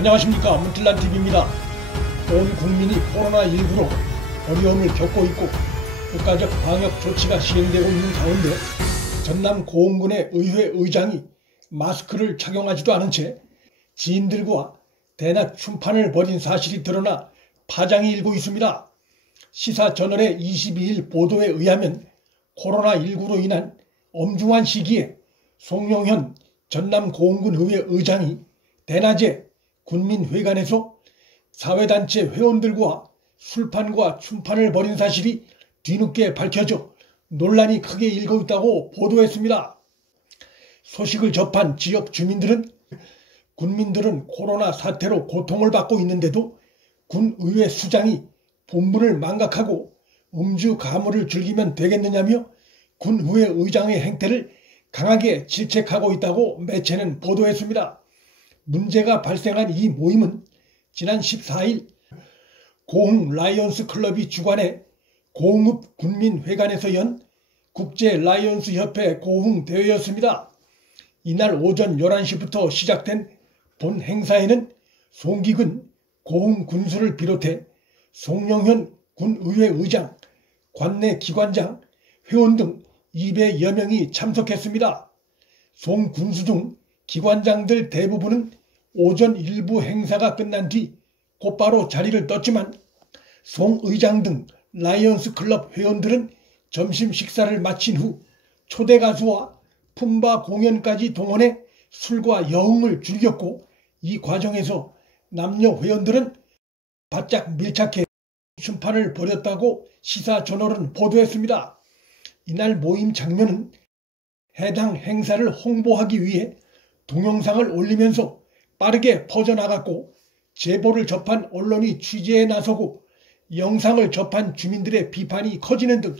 안녕하십니까. 문틀란TV입니다. 온 국민이 코로나19로 어려움을 겪고 있고 국가적 방역 조치가 시행되고 있는 가운데 전남 고흥군의 의회 의장이 마스크를 착용하지도 않은 채 지인들과 대낮 춤판을 벌인 사실이 드러나 파장이 일고 있습니다. 시사저널의 22일 보도에 의하면 코로나19로 인한 엄중한 시기에 송영현 전남 고흥군 의회 의장이 대낮에 군민회관에서 사회단체 회원들과 술판과 춤판을 벌인 사실이 뒤늦게 밝혀져 논란이 크게 일고 있다고 보도했습니다. 소식을 접한 지역 주민들은 군민들은 코로나 사태로 고통을 받고 있는데도 군의회 수장이 본분을 망각하고 음주 가물을 즐기면 되겠느냐며 군의회 의장의 행태를 강하게 질책하고 있다고 매체는 보도했습니다. 문제가 발생한 이 모임은 지난 14일 고흥 라이온스 클럽이 주관해 고흥읍 군민회관에서 연 국제 라이온스 협회 고흥 대회였습니다. 이날 오전 11시부터 시작된 본 행사에는 송기근 고흥 군수를 비롯해 송영현 군의회 의장, 관내 기관장, 회원 등 200여 명이 참석했습니다. 송 군수 등 기관장들 대부분은 오전 일부 행사가 끝난 뒤 곧바로 자리를 떴지만 송 의장 등 라이온스 클럽 회원들은 점심 식사를 마친 후 초대 가수와 품바 공연까지 동원해 술과 여흥을 즐겼고, 이 과정에서 남녀 회원들은 바짝 밀착해 춤판을 벌였다고 시사저널은 보도했습니다. 이날 모임 장면은 해당 행사를 홍보하기 위해 동영상을 올리면서 빠르게 퍼져나갔고, 제보를 접한 언론이 취재에 나서고 영상을 접한 주민들의 비판이 커지는 등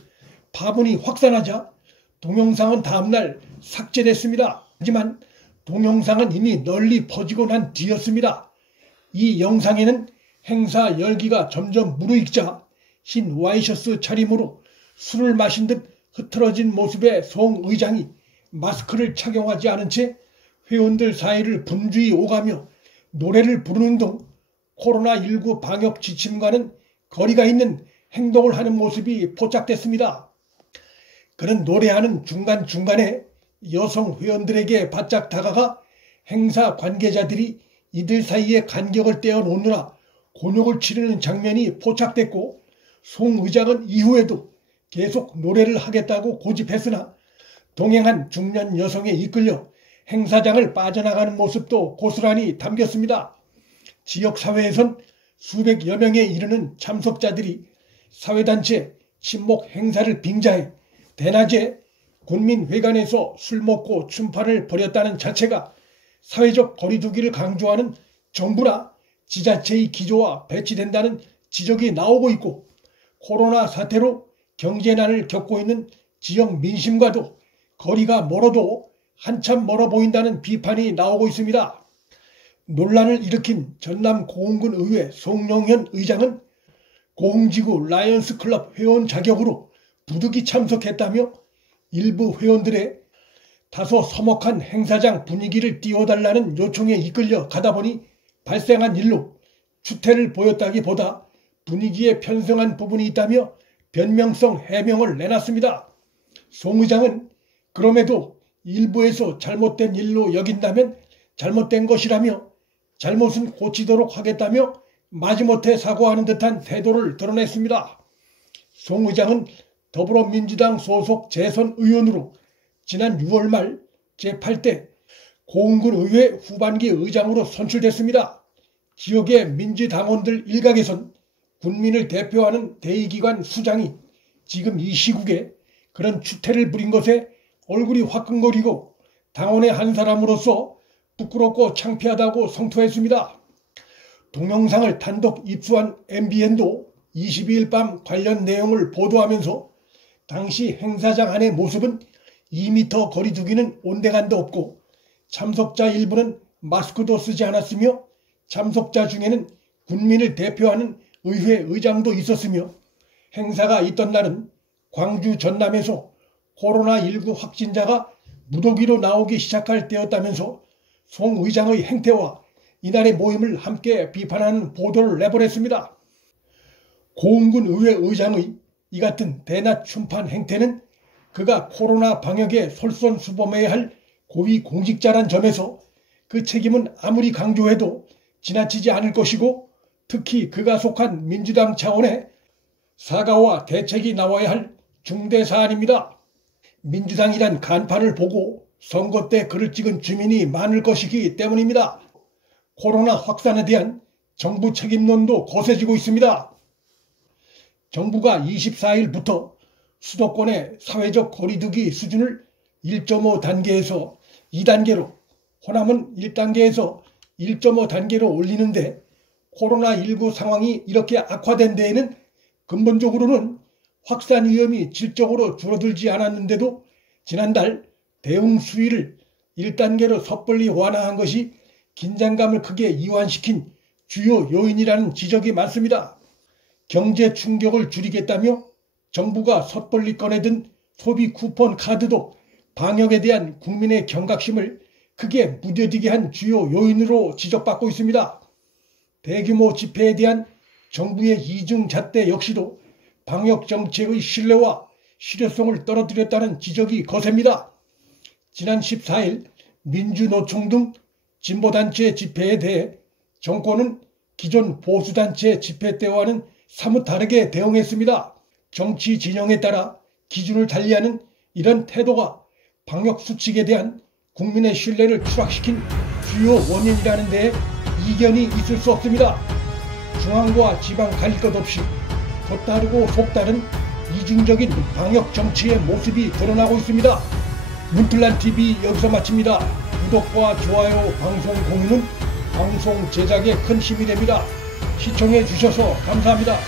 파문이 확산하자 동영상은 다음날 삭제됐습니다. 하지만 동영상은 이미 널리 퍼지고 난 뒤였습니다. 이 영상에는 행사 열기가 점점 무르익자 흰 와이셔츠 차림으로 술을 마신 듯 흐트러진 모습의 송 의장이 마스크를 착용하지 않은 채 회원들 사이를 분주히 오가며 노래를 부르는 등 코로나19 방역 지침과는 거리가 있는 행동을 하는 모습이 포착됐습니다. 그는 노래하는 중간중간에 여성 회원들에게 바짝 다가가 행사 관계자들이 이들 사이에 간격을 떼어놓느라 곤욕을 치르는 장면이 포착됐고, 송 의장은 이후에도 계속 노래를 하겠다고 고집했으나 동행한 중년 여성에 이끌려 행사장을 빠져나가는 모습도 고스란히 담겼습니다. 지역사회에선 수백여 명에 이르는 참석자들이 사회단체 친목 행사를 빙자해 대낮에 군민회관에서 술 먹고 춤판을 벌였다는 자체가 사회적 거리두기를 강조하는 정부나 지자체의 기조와 배치된다는 지적이 나오고 있고, 코로나 사태로 경제난을 겪고 있는 지역 민심과도 거리가 멀어도 한참 멀어 보인다는 비판이 나오고 있습니다. 논란을 일으킨 전남 고흥군 의회 송영현 의장은 고흥지구 라이온스 클럽 회원 자격으로 부득이 참석했다며 일부 회원들의 다소 서먹한 행사장 분위기를 띄워달라는 요청에 이끌려 가다 보니 발생한 일로 추태를 보였다기보다 분위기에 편성한 부분이 있다며 변명성 해명을 내놨습니다. 송 의장은 그럼에도 일부에서 잘못된 일로 여긴다면 잘못된 것이라며 잘못은 고치도록 하겠다며 마지못해 사과하는 듯한 태도를 드러냈습니다. 송 의장은 더불어민주당 소속 재선 의원으로 지난 6월 말 제8대 고흥군 의회 후반기 의장으로 선출됐습니다. 지역의 민주당원들 일각에선 군민을 대표하는 대의기관 수장이 지금 이 시국에 그런 추태를 부린 것에 얼굴이 화끈거리고 당원의 한 사람으로서 부끄럽고 창피하다고 성토했습니다. 동영상을 단독 입수한 MBN도 22일 밤 관련 내용을 보도하면서 당시 행사장 안의 모습은 2m 거리 두기는 온데간데 없고 참석자 일부는 마스크도 쓰지 않았으며 참석자 중에는 군민을 대표하는 의회 의장도 있었으며 행사가 있던 날은 광주 전남에서 코로나19 확진자가 무더기로 나오기 시작할 때였다면서 송 의장의 행태와 이날의 모임을 함께 비판하는 보도를 내보냈습니다. 고흥군 의회 의장의 이 같은 대낮 춤판 행태는 그가 코로나 방역에 솔선수범해야 할 고위 공직자란 점에서 그 책임은 아무리 강조해도 지나치지 않을 것이고, 특히 그가 속한 민주당 차원의 사과와 대책이 나와야 할 중대 사안입니다. 민주당이란 간판을 보고 선거 때 글을 찍은 주민이 많을 것이기 때문입니다. 코로나 확산에 대한 정부 책임론도 거세지고 있습니다. 정부가 24일부터 수도권의 사회적 거리두기 수준을 1.5단계에서 2단계로, 호남은 1단계에서 1.5단계로 올리는데, 코로나19 상황이 이렇게 악화된 데에는 근본적으로는 확산 위험이 질적으로 줄어들지 않았는데도 지난달 대응 수위를 1단계로 섣불리 완화한 것이 긴장감을 크게 이완시킨 주요 요인이라는 지적이 많습니다. 경제 충격을 줄이겠다며 정부가 섣불리 꺼내든 소비 쿠폰 카드도 방역에 대한 국민의 경각심을 크게 무뎌지게 한 주요 요인으로 지적받고 있습니다. 대규모 집회에 대한 정부의 이중잣대 역시도 방역 정책의 신뢰와 실효성을 떨어뜨렸다는 지적이 거셉니다. 지난 14일 민주노총 등 진보단체 집회에 대해 정권은 기존 보수단체 집회 때와는 사뭇 다르게 대응했습니다. 정치 진영에 따라 기준을 달리하는 이런 태도가 방역 수칙에 대한 국민의 신뢰를 추락시킨 주요 원인이라는 데에 이견이 있을 수 없습니다. 중앙과 지방 가릴 것 없이 겉다르고 속다른 이중적인 방역 정치의 모습이 드러나고 있습니다. 문틀란TV 여기서 마칩니다. 구독과 좋아요, 방송 공유는 방송 제작에 큰 힘이 됩니다. 시청해 주셔서 감사합니다.